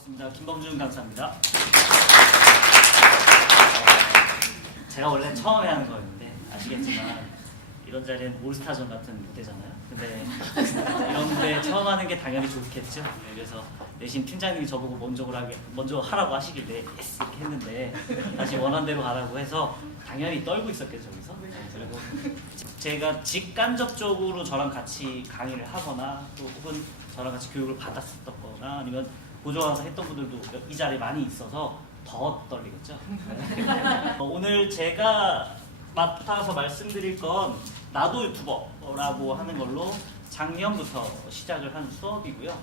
반갑습니다. 김범준 강사입니다. 제가 원래 처음에 하는 거였는데 아시겠지만 이런 자리는 올스타전 같은 무대잖아요. 근데 이런데 처음 하는 게 당연히 좋겠죠. 그래서 내신 팀장님이 저보고 먼저 하라고 하시길래 예스 이렇게 했는데 다시 원한대로 가라고 해서 당연히 떨고 있었겠죠. 저기서. 그리고 제가 직간접적으로 저랑 같이 강의를 하거나 또 혹은 저랑 같이 교육을 받았었거나 아니면 보조강사 했던 분들도 이 자리에 많이 있어서 더 떨리겠죠. 오늘 제가 맡아서 말씀드릴 건 나도 유튜버라고 하는 걸로 작년부터 시작을 한 수업이고요.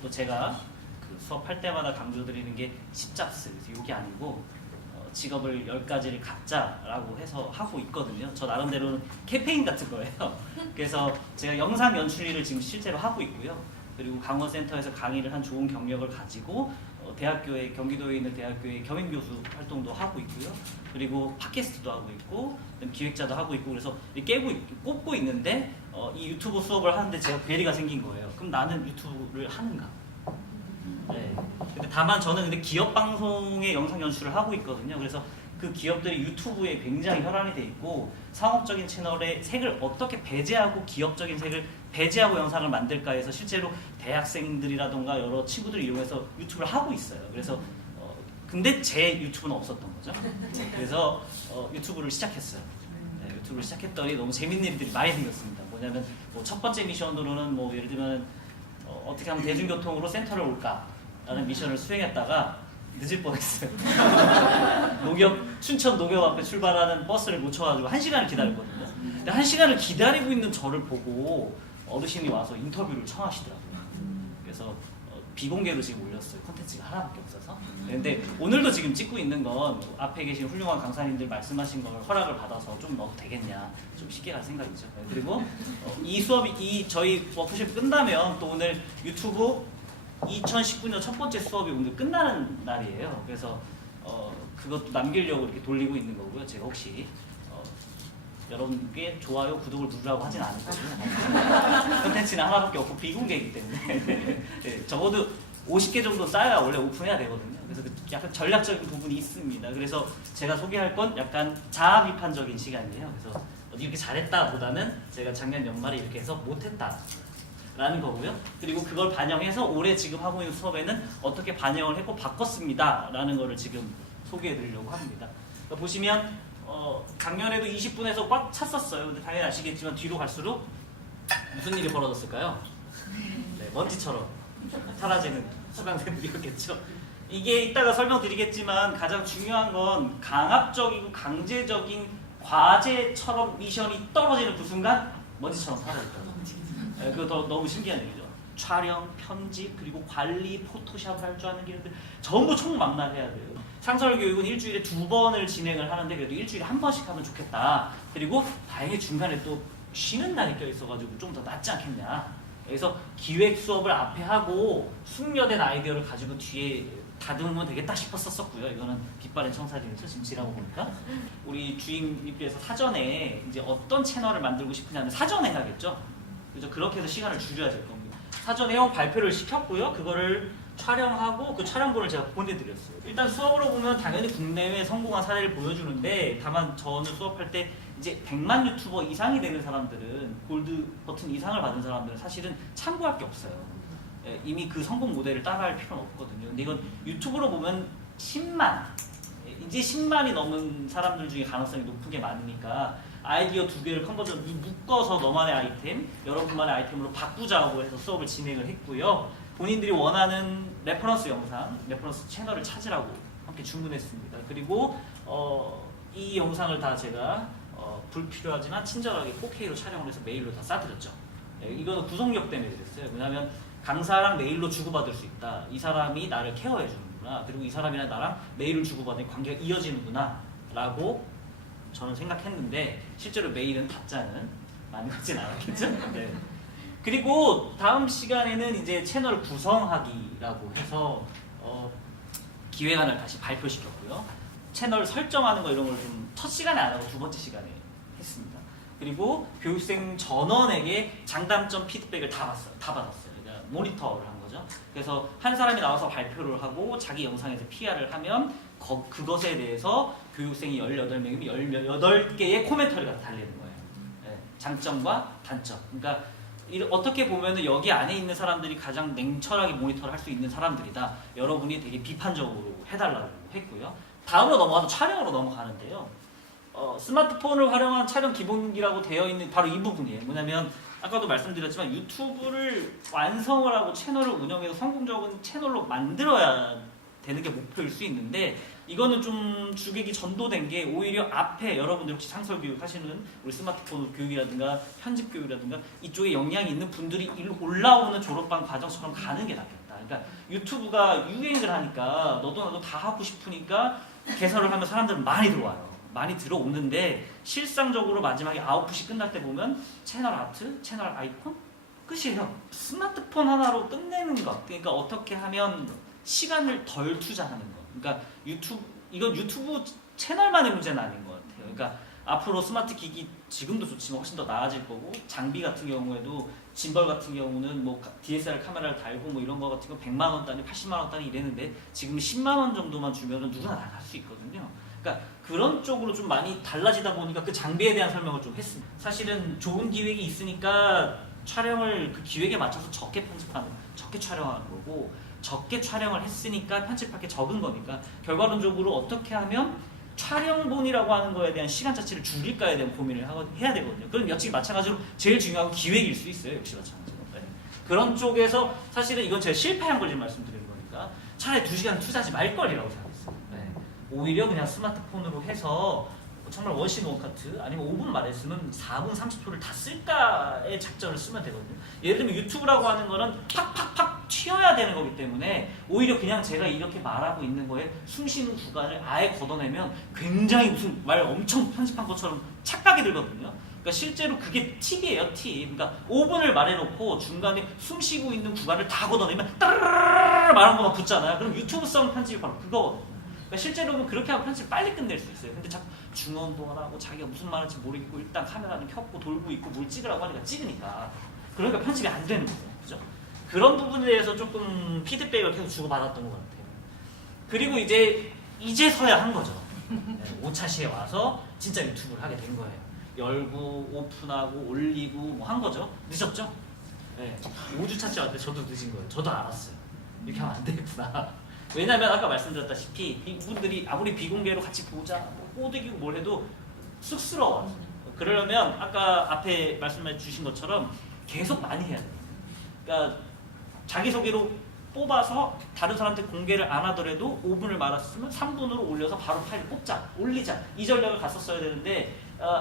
또 제가 그 수업할 때마다 강조드리는 게 십잡스, 이게 아니고 직업을 10가지를 갖자라고 해서 하고 있거든요. 저 나름대로는 캠페인 같은 거예요. 그래서 제가 영상 연출 일을 지금 실제로 하고 있고요. 그리고 강원센터에서 강의를 한 좋은 경력을 가지고 대학교에 경기도에 있는 대학교의 겸임교수 활동도 하고 있고요. 그리고 팟캐스트도 하고 있고 기획자도 하고 있고 그래서 꼽고 있는데 이 유튜브 수업을 하는데 제가 괴리가 생긴 거예요. 그럼 나는 유튜브를 하는가? 네. 근데 다만 저는 근데 기업 방송의 영상 연출을 하고 있거든요. 그래서 그 기업들이 유튜브에 굉장히 혈안이 돼 있고 상업적인 채널의 색을 어떻게 배제하고 기업적인 색을 배제하고 영상을 만들까 해서 실제로 대학생들이라던가 여러 친구들을 이용해서 유튜브를 하고 있어요. 그래서 근데 제 유튜브는 없었던 거죠. 그래서 유튜브를 시작했어요. 네, 유튜브를 시작했더니 너무 재밌는 일들이 많이 생겼습니다. 뭐냐면 첫 번째 미션으로는 예를 들면 어떻게 하면 대중교통으로 센터를 올까라는 미션을 수행했다가 늦을 뻔했어요. 춘천 녹역 앞에 출발하는 버스를 놓쳐가지고 1시간을 기다렸거든요. 근데 1시간을 기다리고 있는 저를 보고 어르신이 와서 인터뷰를 청하시더라고요. 그래서 비공개로 지금 올렸어요. 콘텐츠가 하나밖에 없어서. 근데 오늘도 지금 찍고 있는 건 앞에 계신 훌륭한 강사님들 말씀하신 걸 허락을 받아서 좀 넣어도 되겠냐, 좀 쉽게 갈 생각이죠. 그리고 이 수업이 저희 워크숍이 끝나면 또 오늘 유튜브 2019년 첫 번째 수업이 오늘 끝나는 날이에요. 그래서 그것도 남기려고 이렇게 돌리고 있는 거고요. 제가 혹시 여러분께 좋아요, 구독을 누르라고 하진 않을 거고요. 콘텐츠는 하나밖에 없고 비공개이기 때문에 네, 적어도 50개 정도 쌓아야 원래 오픈해야 되거든요. 그래서 약간 전략적인 부분이 있습니다. 그래서 제가 소개할 건 약간 자아 비판적인 시간이에요. 그래서 이렇게 잘했다 보다는 제가 작년 연말에 이렇게 해서 못했다 라는 거고요. 그리고 그걸 반영해서 올해 지금 하고 있는 수업에는 어떻게 반영을 했고 바꿨습니다 라는 거를 지금 소개해 드리려고 합니다. 그러니까 보시면 작년에도 20분에서 꽉 찼었어요. 근데 당연히 아시겠지만 뒤로 갈수록 무슨 일이 벌어졌을까요? 네, 먼지처럼 사라지는 수강생들이었겠죠. 이게 이따가 설명드리겠지만 가장 중요한 건 강압적이고 강제적인 과제처럼 미션이 떨어지는 그 순간 먼지처럼 사라졌다. 그거 너무 신기한 얘기죠. 촬영, 편집, 그리고 관리, 포토샵을 할 줄 아는 기능들 전부 총망라해야 돼요. 상설 교육은 일주일에 2번을 진행을 하는데 그래도 일주일에 1번씩 하면 좋겠다. 그리고 다행히 중간에 또 쉬는 날이 껴있어가지고 좀 더 낫지 않겠냐. 그래서 기획 수업을 앞에 하고 숙려된 아이디어를 가지고 뒤에 다듬으면 되겠다 싶었었고요. 이거는 빗발의 청사진이죠. 지금 지나고 보니까. 우리 주임님께서 사전에 이제 어떤 채널을 만들고 싶으냐는 사전에 해야겠죠. 그래서 그렇게 해서 시간을 줄여야 될 겁니다. 사전에 발표를 시켰고요. 그거를 촬영하고 그 촬영본을 제가 보내드렸어요. 일단 수업으로 보면 당연히 국내외 성공한 사례를 보여주는데 다만 저는 수업할 때 이제 100만 유튜버 이상이 되는 사람들은 골드 버튼 이상을 받은 사람들은 사실은 참고할 게 없어요. 이미 그 성공 모델을 따라할 필요는 없거든요. 근데 이건 유튜브로 보면 10만 이제 10만이 넘은 사람들 중에 가능성이 높은 게 많으니까 아이디어 2개를 컨버전 묶어서 너만의 아이템, 여러분만의 아이템으로 바꾸자고 해서 수업을 진행을 했고요. 본인들이 원하는 레퍼런스 영상, 레퍼런스 채널을 찾으라고 함께 주문했습니다. 그리고 이 영상을 다 제가 불필요하지만 친절하게 4K로 촬영을 해서 메일로 다 싸드렸죠. 이거는 구속력 때문에 그랬어요. 왜냐하면 강사랑 메일로 주고받을 수 있다. 이 사람이 나를 케어해 주는구나. 그리고 이 사람이랑 나랑 메일을 주고받으니 관계가 이어지는구나 라고 저는 생각했는데 실제로 메일은 답장은 많이 오진 않았겠죠? 네. 그리고 다음 시간에는 이제 채널 구성하기라고 해서 기획안을 다시 발표시켰고요. 채널 설정하는 거 이런 걸 좀 첫 시간에 안 하고 두 번째 시간에 했습니다. 그리고 교육생 전원에게 장단점 피드백을 다 받았어요. 그러니까 모니터를 한 거죠. 거죠. 그래서 한 사람이 나와서 발표를 하고 자기 영상에서 PR을 하면 그것에 대해서 교육생이 18명이면 18개의 코멘터리가 달리는 거예요. 네, 장점과 단점. 그러니까 어떻게 보면은 여기 안에 있는 사람들이 가장 냉철하게 모니터를 할 수 있는 사람들이다. 여러분이 되게 비판적으로 해달라고 했고요. 다음으로 넘어가서 촬영으로 넘어가는데요. 스마트폰을 활용한 촬영 기본기라고 되어 있는 바로 이 부분이에요. 뭐냐면 아까도 말씀드렸지만 유튜브를 완성을 하고 채널을 운영해서 성공적인 채널로 만들어야 되는 게 목표일 수 있는데 이거는 좀 주객이 전도된 게 오히려 앞에 여러분들 혹시 상설 교육 하시는 우리 스마트폰 교육이라든가 편집 교육이라든가 이쪽에 역량이 있는 분들이 올라오는 졸업반 과정처럼 가는 게 낫겠다. 그러니까 유튜브가 유행을 하니까 너도 나도 다 하고 싶으니까 개설을 하면 사람들은 많이 들어와요. 많이 들어오는데 실상적으로 마지막에 아웃풋이 끝날 때 보면 채널 아트, 채널 아이콘 끝이에요. 스마트폰 하나로 끝내는 것. 그러니까 어떻게 하면 시간을 덜 투자하는 것. 그러니까 이건 유튜브 채널만의 문제는 아닌 것 같아요. 그러니까 앞으로 스마트 기기 지금도 좋지만 훨씬 더 나아질 거고 장비 같은 경우에도 짐벌 같은 경우는 뭐 DSLR 카메라를 달고 뭐 이런 거 같은 거 100만 원 단위, 80만 원 단위 이랬는데 지금 10만 원 정도만 주면은 누구나 다 할 수 있거든요. 그러니까 그런 쪽으로 좀 많이 달라지다 보니까 그 장비에 대한 설명을 좀 했습니다. 사실은 좋은 기획이 있으니까 촬영을 그 기획에 맞춰서 적게 편집하는, 적게 촬영하는 거고 적게 촬영을 했으니까 편집할 게 적은 거니까 결과론적으로 어떻게 하면 촬영본이라고 하는 거에 대한 시간 자체를 줄일까에 대한 고민을 해야 되거든요. 그럼 역시 마찬가지로 제일 중요한 건 기획일 수 있어요. 역시 마찬가지로. 네. 그런 쪽에서 사실은 이건 제가 실패한 걸 지금 말씀드리는 거니까 차라리 2시간 투자하지 말 걸이라고 생각했어요. 네. 오히려 그냥 스마트폰으로 해서 정말 원신 원카트 아니면 5분 말했으면 4분 30초를 다 쓸까의 작전을 쓰면 되거든요. 예를 들면 유튜브라고 하는 거는 팍팍팍 튀어야 되는 거기 때문에 오히려 그냥 제가 이렇게 말하고 있는 거에 숨 쉬는 구간을 아예 걷어내면 굉장히 무슨 말 엄청 편집한 것처럼 착각이 들거든요. 그러니까 실제로 그게 팁이에요, 팁. 그러니까 5분을 말해놓고 중간에 숨 쉬고 있는 구간을 다 걷어내면 따르르르 말한 거만 붙잖아요. 그럼 유튜브성 편집이 바로 그거거든요. 그러니까 실제로는 그렇게 하고 편집을 빨리 끝낼 수 있어요. 근데 자꾸 중언부언하고 자기가 무슨 말인지 모르겠고 일단 카메라는 켰고 돌고 있고 뭘 찍으라고 하니까 찍으니까 그러니까 편집이 안 되는 거예요. 그죠? 그런 부분에 대해서 조금 피드백을 계속 주고받았던 것 같아요. 그리고 이제서야 한 거죠. 5차 시에 와서 진짜 유튜브를 하게 된 거예요. 열고 오픈하고 올리고 뭐 한 거죠. 늦었죠? 네. 5주차째 왔는데 저도 늦은 거예요. 저도 알았어요. 이렇게 하면 안 되겠구나. 왜냐면 아까 말씀드렸다시피 이분들이 아무리 비공개로 같이 보자 뭐 꼬드기고 뭘 해도 쑥스러워요. 그러려면 아까 앞에 말씀해 주신 것처럼 계속 많이 해야 돼요. 그러니까 자기소개로 뽑아서 다른 사람한테 공개를 안 하더라도 5분을 말았으면 3분으로 올려서 바로 파일 뽑자, 올리자 이 전략을 갔었어야 되는데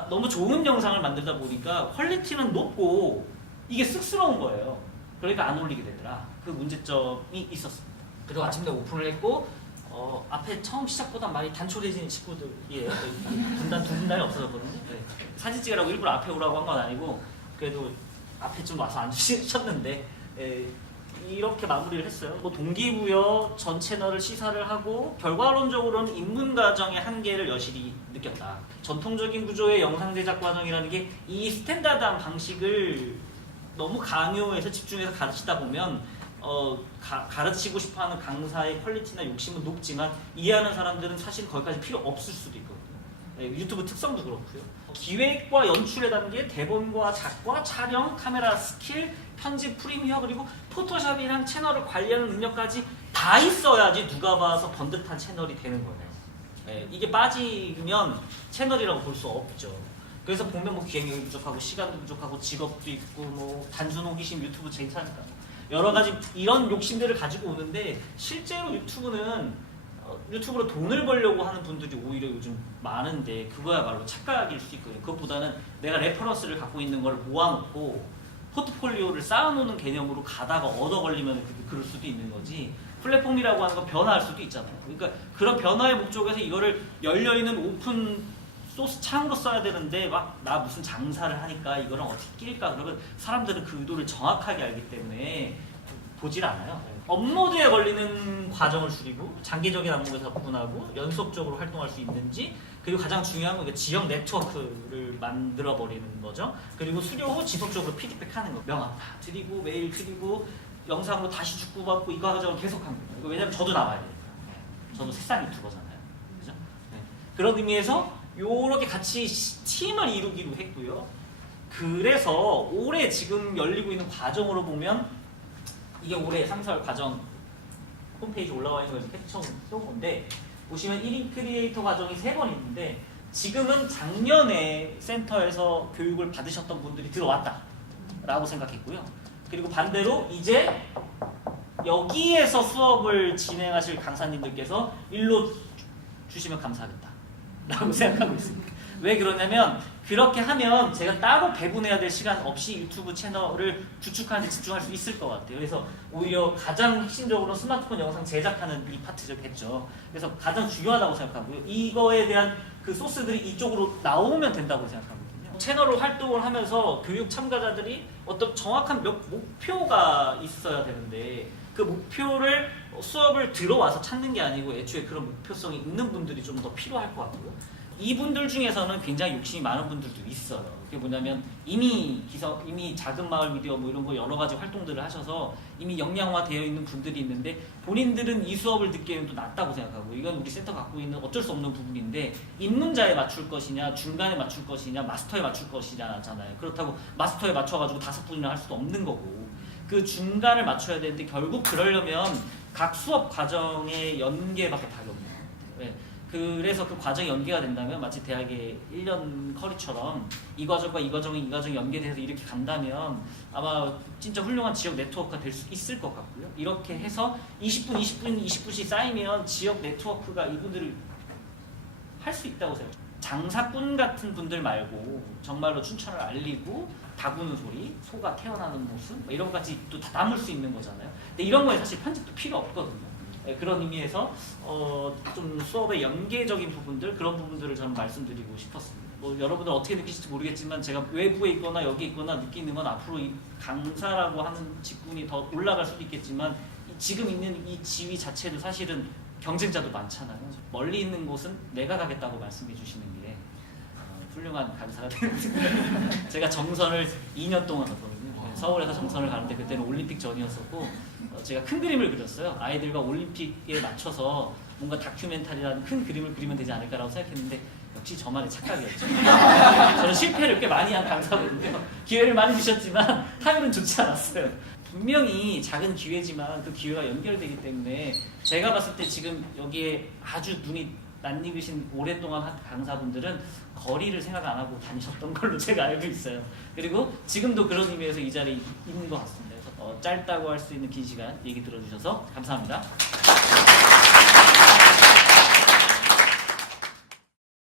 너무 좋은 영상을 만들다 보니까 퀄리티는 높고 이게 쑥스러운 거예요. 그러니까 안 올리게 되더라. 그 문제점이 있었습니다. 그리고 아침에 오픈을 했고 앞에 처음 시작보다 많이 단촐해진 친구들이에요. 분단 2분단이 없어졌거든요. 네. 사진 찍으라고 일부러 앞에 오라고 한 건 아니고 그래도 앞에 좀 와서 앉으셨는데 이렇게 마무리를 했어요. 뭐 동기부여 전 채널을 시사를 하고 결과론적으로는 입문 과정의 한계를 여실히 느꼈다. 전통적인 구조의 영상 제작 과정이라는 게 이 스탠다드한 방식을 너무 강요해서 집중해서 가르치다 보면 가르치고 싶어하는 강사의 퀄리티나 욕심은 높지만 이해하는 사람들은 사실 거기까지 필요 없을 수도 있거든요. 네, 유튜브 특성도 그렇고요. 기획과 연출의 단계, 대본과 작과, 촬영, 카메라 스킬, 편집, 프리미어 그리고 포토샵이랑 채널을 관리하는 능력까지 다 있어야지 누가 봐서 번듯한 채널이 되는 거예요. 네, 이게 빠지면 채널이라고 볼 수 없죠. 그래서 보면 뭐 기획력이 부족하고 시간도 부족하고 직업도 있고 뭐 단순 호기심 유튜브 괜찮을까 여러 가지 이런 욕심들을 가지고 오는데 실제로 유튜브로 돈을 벌려고 하는 분들이 오히려 요즘 많은데 그거야말로 착각일 수 있거든요. 그것보다는 내가 레퍼런스를 갖고 있는 걸 모아놓고 포트폴리오를 쌓아놓는 개념으로 가다가 얻어 걸리면 그럴 수도 있는 거지 플랫폼이라고 하는 건 변화할 수도 있잖아요. 그러니까 그런 변화의 목적에서 이거를 열려있는 오픈 소스 창으로 써야 되는데 막 나 무슨 장사를 하니까 이거랑 어떻게 끼릴까 그러면 사람들은 그 의도를 정확하게 알기 때문에 보질 않아요. 업로드에 걸리는 과정을 줄이고 장기적인 안목에서 접근하고 연속적으로 활동할 수 있는지 그리고 가장 중요한 건 지역 네트워크를 만들어 버리는 거죠. 그리고 수료 후 지속적으로 피드백하는 거 명함 다 드리고 메일 드리고 영상으로 다시 주고받고 이거 과정을 계속 합니다. 왜냐면 저도 나와야 되니까. 저도 세상 유튜버잖아요. 그죠? 네. 그런 의미에서 요렇게 같이 팀을 이루기로 했고요. 그래서 올해 지금 열리고 있는 과정으로 보면 이게 올해 상설 과정 홈페이지 올라와 있는 걸 캡처 해온 건데 보시면 1인 크리에이터 과정이 3번 있는데 지금은 작년에 센터에서 교육을 받으셨던 분들이 들어왔다 라고 생각했고요. 그리고 반대로 이제 여기에서 수업을 진행하실 강사님들께서 일로 주시면 감사하겠다 라고 생각하고 있습니다. 왜 그러냐면 그렇게 하면 제가 따로 배분해야 될 시간 없이 유튜브 채널을 구축하는 데 집중할 수 있을 것 같아요. 그래서 오히려 가장 핵심적으로 스마트폰 영상 제작하는 이 파트겠죠. 그래서 가장 중요하다고 생각하고요. 이거에 대한 그 소스들이 이쪽으로 나오면 된다고 생각하거든요. 채널로 활동을 하면서 교육 참가자들이 어떤 정확한 목표가 있어야 되는데 그 목표를 수업을 들어와서 찾는 게 아니고 애초에 그런 목표성이 있는 분들이 좀 더 필요할 것 같고요. 이분들 중에서는 굉장히 욕심이 많은 분들도 있어요. 그게 뭐냐면 이미 작은 마을 미디어 뭐 이런 거 여러 가지 활동들을 하셔서 이미 역량화 되어 있는 분들이 있는데 본인들은 이 수업을 듣기에는 또 낫다고 생각하고 이건 우리 센터 갖고 있는 어쩔 수 없는 부분인데 입문자에 맞출 것이냐 중간에 맞출 것이냐 마스터에 맞출 것이냐잖아요. 그렇다고 마스터에 맞춰가지고 5분이나 할 수도 없는 거고 그 중간을 맞춰야 되는데 결국 그러려면 각 수업 과정의 연계밖에 답이 없는 것 같아요. 네. 그래서 그 과정이 연계가 된다면 마치 대학의 1년 커리처럼 이 과정과 이 과정이 연계돼서 이렇게 간다면 아마 진짜 훌륭한 지역 네트워크가 될 수 있을 것 같고요. 이렇게 해서 20분씩 쌓이면 지역 네트워크가 이분들을 할 수 있다고 생각해요. 장사꾼 같은 분들 말고 정말로 춘천을 알리고 다구는 소리, 소가 태어나는 모습 이런 것까지 또 다 담을 수 있는 거잖아요. 근데 이런 거에 사실 편집도 필요 없거든요. 네, 그런 의미에서 좀 수업의 연계적인 부분들 그런 부분들을 저는 말씀드리고 싶었습니다. 뭐 여러분들 어떻게 느끼실지 모르겠지만 제가 외부에 있거나 여기 있거나 느끼는 건 앞으로 이 강사라고 하는 직군이 더 올라갈 수도 있겠지만 지금 있는 이 지위 자체도 사실은 경쟁자도 많잖아요. 멀리 있는 곳은 내가 가겠다고 말씀해 주시는 게 훌륭한 강사가 되는 제가 정선을 2년 동안 했거든요. 서울에서 정선을 가는데 그때는 올림픽 전이었었고 제가 큰 그림을 그렸어요. 아이들과 올림픽에 맞춰서 뭔가 다큐멘터리라는 큰 그림을 그리면 되지 않을까라고 생각했는데 역시 저만의 착각이었죠. 저는 실패를 꽤 많이 한 강사거든요. 기회를 많이 주셨지만 타율은 좋지 않았어요. 분명히 작은 기회지만 그 기회가 연결되기 때문에 제가 봤을 때 지금 여기에 아주 눈이 낯익으신 오랫동안 한 강사분들은 거리를 생각 안 하고 다니셨던 걸로 제가 알고 있어요. 그리고 지금도 그런 의미에서 이 자리에 있는 것 같습니다. 그래서 짧다고 할 수 있는 긴 시간 얘기 들어주셔서 감사합니다.